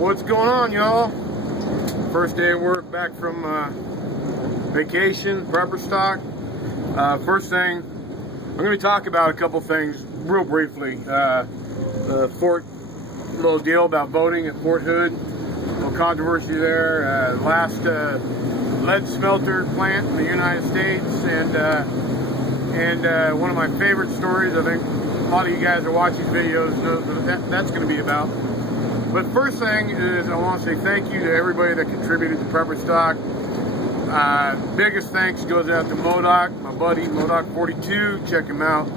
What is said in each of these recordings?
What's going on, y'all? First day of work back from vacation, prepper stock. First thing, I'm going to talk about a couple things real briefly. The Fort, little deal about voting at Fort Hood, little controversy there. Last lead smelter plant in the United States, and one of my favorite stories. I think a lot of you guys are watching videos know that that's going to be about. But first thing is I want to say thank you to everybody that contributed to Prepper Stock. Biggest thanks goes out to Modoc, my buddy, Modoc42. Check him out.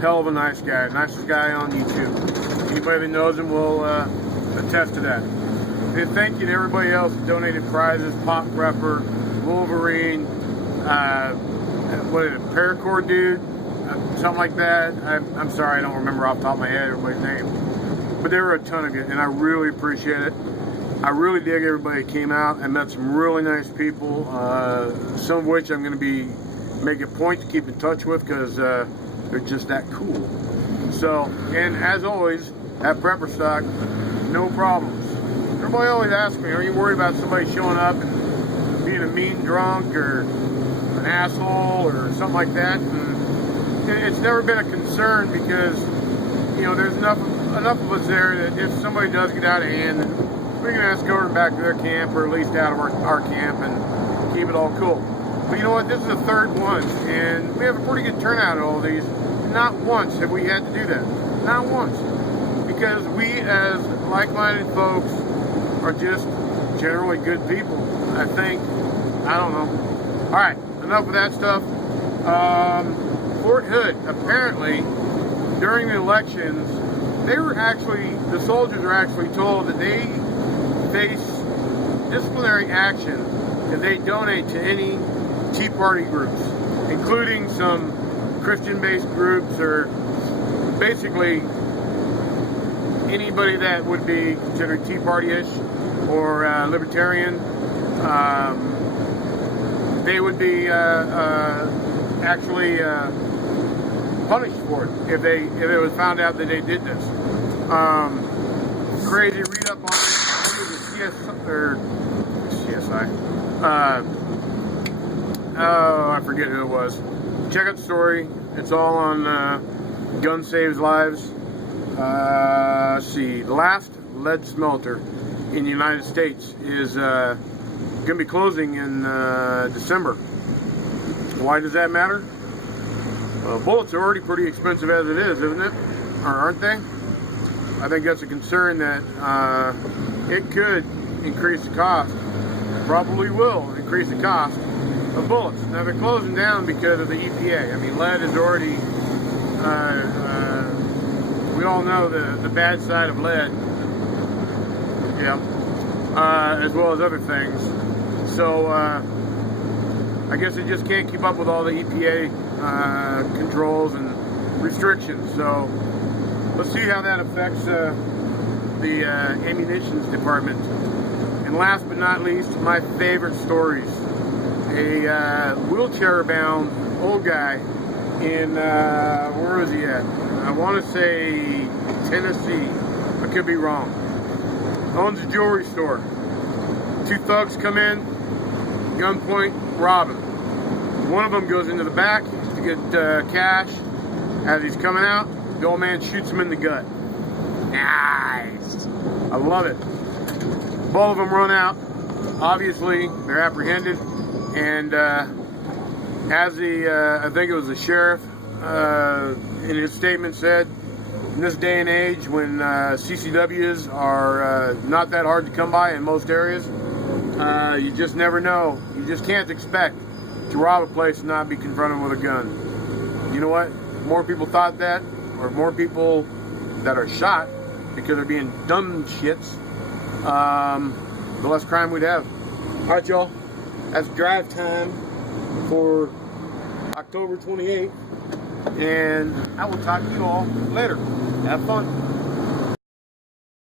Hell of a nice guy. Nicest guy on YouTube. Anybody that knows him will attest to that. And thank you to everybody else who donated prizes. Pop Prepper, Wolverine, what is it, Paracord dude? Something like that. I'm sorry, I don't remember off the top of my head everybody's name. But there were a ton of you, and I really appreciate it. I really dig everybody that came out. I met some really nice people, some of which I'm going to be making a point to keep in touch with because they're just that cool. So, and as always, at Prepper Stock, no problems. Everybody always asks me, are you worried about somebody showing up and being a mean drunk or an asshole or something like that? And it's never been a concern because, you know, there's enough of us there that if somebody does get out of hand, then we can escort them back to their camp or at least out of our camp and keep it all cool. But you know what? This is the third one, and we have a pretty good turnout at all these. Not once have we had to do that. Not once. Because we, as like-minded folks, are just generally good people. I think. I don't know. All right, enough of that stuff. Fort Hood, apparently, during the elections, the soldiers were actually told that they face disciplinary action if they donate to any Tea Party groups, including some Christian-based groups or basically anybody that would be considered Tea Party-ish or libertarian. They would be actually punished for it if it was found out that they did this. Crazy read up on it. CSI. I forget who it was. Check out the story. It's all on Gun Saves Lives. Let's see. The last lead smelter in the United States is going to be closing in December. Why does that matter? Bullets are already pretty expensive as it is, isn't it? Or aren't they? I think that's a concern that it could increase the cost. Probably will increase the cost of bullets. Now they're closing down because of the EPA. I mean, lead is already, we all know the bad side of lead. Yeah. As well as other things. So, I guess they just can't keep up with all the EPA controls and restrictions. So let's see how that affects the ammunitions department. And last but not least, my favorite stories. A wheelchair-bound old guy in, where is he at? I want to say Tennessee. I could be wrong. Owns a jewelry store. Two thugs come in, gunpoint, rob him. One of them goes into the back to get cash. As he's coming out, the old man shoots him in the gut. Nice. I love it. Both of them run out. Obviously, they're apprehended. And as I think it was the sheriff, in his statement said, in this day and age when CCWs are not that hard to come by in most areas, you just never know. You just can't expect to rob a place and not be confronted with a gun. You know what? If more people thought that, or more people that are shot because they're being dumb shits, the less crime we'd have. All right, y'all. That's drive time for October 28th, and I will talk to you all later. Have fun.